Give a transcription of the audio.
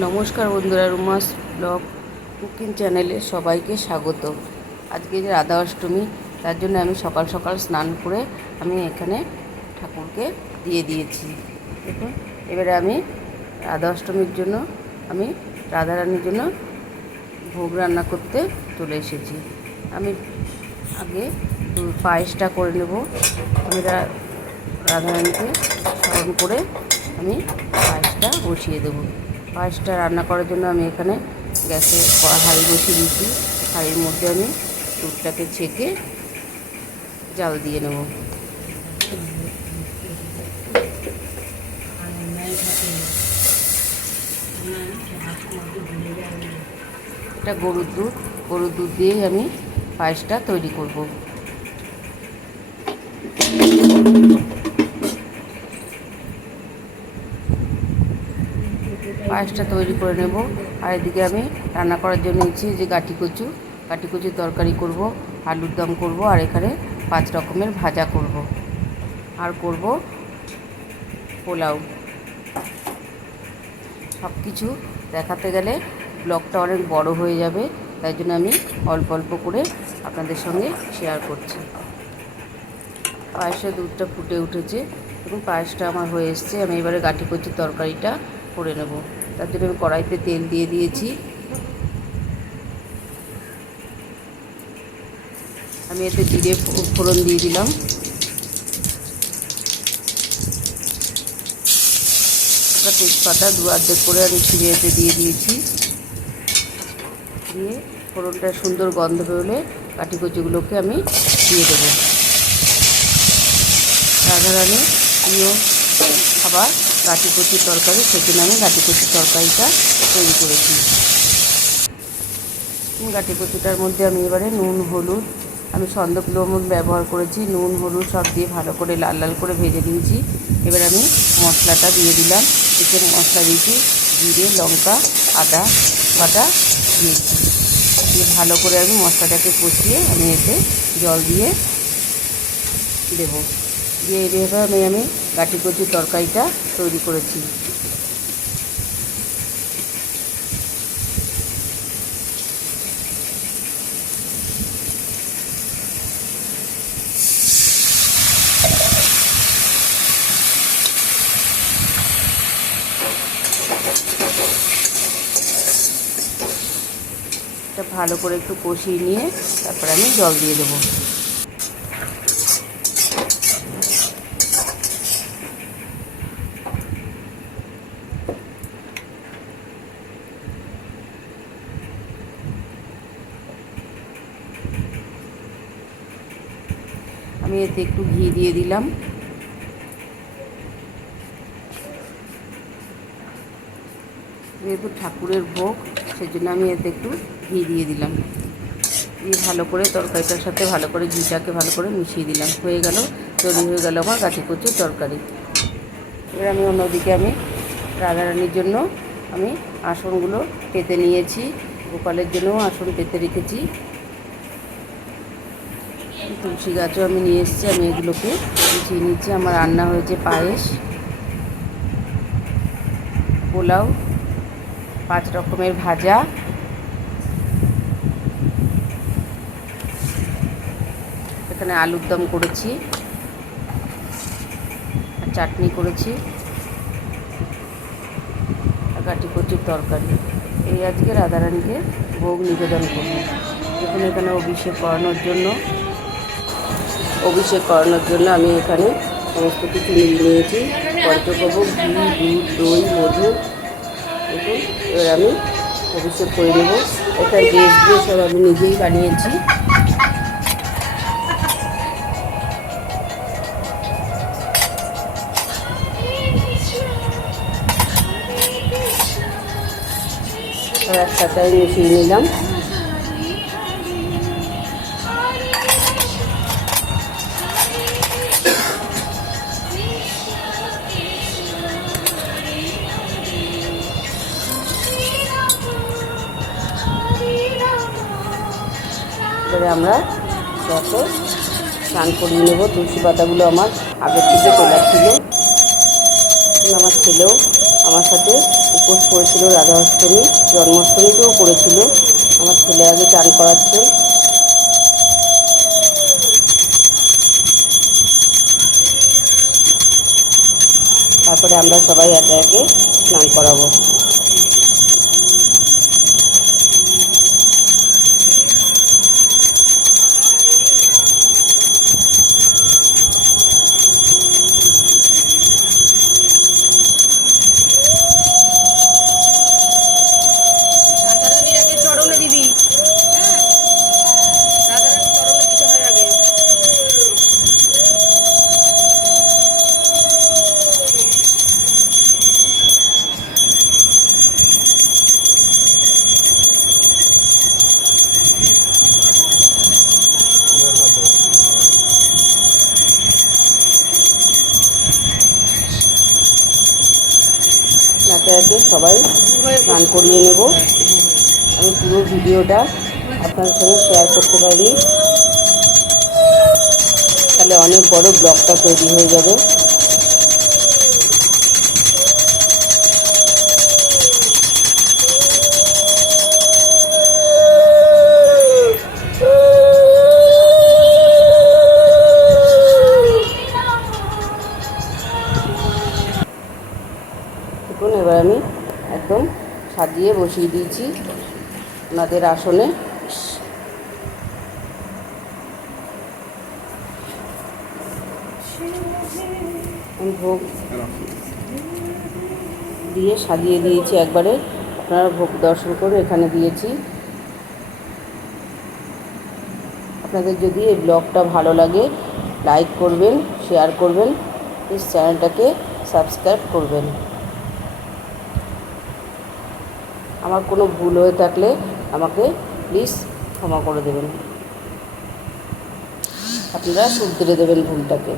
নমস্কার বন্ধুরা, রুমাস blog cooking চ্যানেলে সবাইকে স্বাগত। আজকে যে রাধা অষ্টমী, তার জন্য আমি সকাল সকাল স্নান করে আমি এখানে ঠাকুরকে দিয়ে দিয়েছি। দেখুন, এবারে আমি রাধা অষ্টমীর জন্য আমি রাধারানীর জন্য ভোগ রান্না করতে চলে এসেছি। আমি আগে পায়েসটা করে নেব। আমি রাধারানীকে স্মরণ করে আমি পায়েসটা বসিয়ে দেবো। পায়েসটা রান্না করার জন্য আমি এখানে গ্যাসে হাঁড়ি বসিয়ে দিয়েছি। হাঁড়ির মধ্যে আমি দুধটাকে ছেঁকে জাল দিয়ে নেব। এটা গরুর দুধ দিয়েই আমি পায়েসটা তৈরি করব। পায়েসটা তৈরি করে নেব। আর এদিকে আমি রান্না করার জন্য নিচ্ছি যে কাটি কচুর তরকারি করব, আলুর দম করব, আর এখানে 5 রকমের ভাজা করব, আর করব পোলাও। সব কিছু দেখাতে গেলে ব্লগটা অনেক বড় হয়ে যাবে, তাই জন্য আমি অল্প অল্প করে আপনাদের সঙ্গে শেয়ার করছি। পায়েসের দুধটা ফুটে উঠেছে এবং পায়েসটা আমার হয়ে এসছে। আমি এবারে কাটি কচুর তরকারিটা করে নেব। তার জন্য আমি কড়াইতে তেল দিয়ে দিয়েছি। আমি এতে জিরে ফোড়ন দিয়ে দিলাম। একটা তেজপাতা 2 অর্ধেক করে আমি ছিঁড়ে এতে দিয়ে দিয়েছি। দিয়ে ফোড়নটা সুন্দর গন্ধ বেরোলে কাটি কচুগুলোকে আমি দিয়ে দেবো। রাধারানী প্রিয় খাবার কাটি কচুর তরকারি, সেজন্য আমি কাটি কচুর তরকারিটা তৈরি করেছি। কাটি কচুটার মধ্যে আমি এবারে নুন হলুদ, আমি সন্দক লবণ ব্যবহার করেছি। নুন হলুদ সব দিয়ে ভালো করে লাল লাল করে ভেজে নিয়েছি। এবার আমি মশলাটা দিয়ে দিলাম। চিকেন মশলা দিয়েছি, জিরে, লঙ্কা, আদা বাটা দিয়েছি। দিয়ে ভালো করে আমি মশলাটাকে কষিয়ে আমি এতে জল দিয়ে দেবো। দিয়ে এইভাবে আমি কাটি কচুর তরকারিটা তৈরি করেছি। এটা ভালো করে একটু কষিয়ে নিয়ে তারপরে আমি জল দিয়ে দেবো। আমি এতে একটু ঘি দিয়ে দিলাম। যেহেতু ঠাকুরের ভোগ, সেজন্য আমি এতে একটু ঘি দিয়ে দিলাম। দিয়ে ভালো করে তরকারিটার সাথে ভালো করে ঘিটাকে ভালো করে মিশিয়ে দিলাম। হয়ে গেল, তৈরি হয়ে গেল আমার কাটি কচুর তরকারি। এবার আমি অন্যদিকে আমি রাধারানীর জন্য আমি আসনগুলো পেতে নিয়েছি। গোপালের জন্যও আসন পেতে রেখেছি। তুলসী গাছও আমি নিয়ে এসেছি, আমি এগুলোকে গুছিয়ে নিচ্ছি। আমার রান্না হয়েছে পায়েস, পোলাও, 5 রকমের ভাজা, এখানে আলুর দম করেছি, চাটনি করেছি, আর কাটি কচুর তরকারি। এই আজকে রাধারানীকে ভোগ নিবেদন করব। দেখুন, এখানে অভিষেক করানোর জন্য আমি এখানে সমস্ত কিছু নিয়ে নিয়েছি। পঞ্চপ্রভোগ, ঘি, দুধ, দই, মধু। দেখুন, এবার আমি অভিষেক করে নেব। এখানে বেশ দিয়ে সব আমি নিজেই বানিয়েছি। সব একসাথে আমি মিশিয়ে নিলাম। এবারে আমরা যাতে স্নান করিয়ে নেব। তুলসী পাতাগুলো আমার আগের থেকে তোলা ছিল। আমার ছেলেও আমার সাথে উপোস করেছিল রাধা অষ্টমী, জন্মাষ্টমীতেও করেছিল। আমার ছেলে আগে চান করাচ্ছে। তারপরে আমরা সবাই একে একে স্নান করাবো। রাধারানীর আগে চরণে দিবি, হ্যাঁ, রাধারানীর চরণে দিতে হয় আগে। একে একে সবাই স্নান করিয়ে নেব। আমি পুরো ভিডিওটা আপনাদের সঙ্গে শেয়ার করতে পারিনি, তাহলে অনেক বড় ব্লগটা তৈরি হয়ে যাবে। দেখুন, এবার আমি একদম সাজিয়ে বসিয়ে দিয়েছি ওনাদের আসনে। ভোগ দিয়ে সাজিয়ে দিয়েছি একবারে। আপনারা ভোগ দর্শন করে এখানে দিয়েছি। আপনাদের যদি এই ব্লগটা ভালো লাগে লাইক করবেন, শেয়ার করবেন, প্লিজ চ্যানেলটাকে সাবস্ক্রাইব করবেন। আমার কোনো ভুল হয়ে থাকলে আমাকে প্লিজ ক্ষমা করে দেবেন, আপনারা শুধরে দেবেন ভুলটাকে।